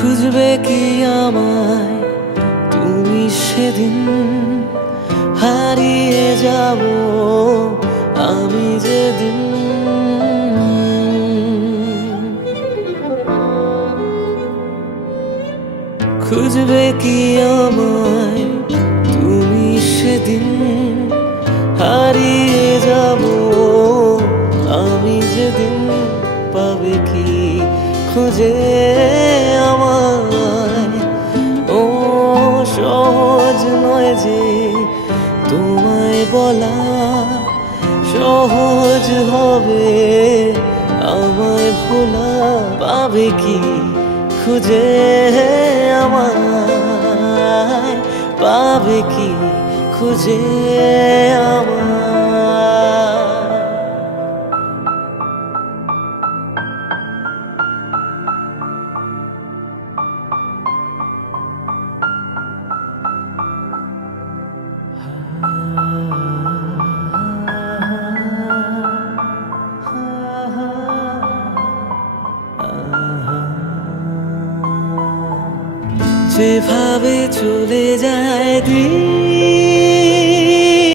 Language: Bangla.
খুঁজবে কি আমায় তুমি সেদিন, হারিয়ে যাব আমি যেদিন। খুঁজবে কি আমায় তুমি সেদিন, হারিয়ে যাব আমি যেদিন। পাবে কি খুঁজে আমায়? ও সহজ নয় যে তোমায় বলা, সহজ হবে আমায় ভোলা। পাবে কি খুঁজে আমায়? পাবে কি খুঁজে আমায়? যেভাবে চলে যায় দিন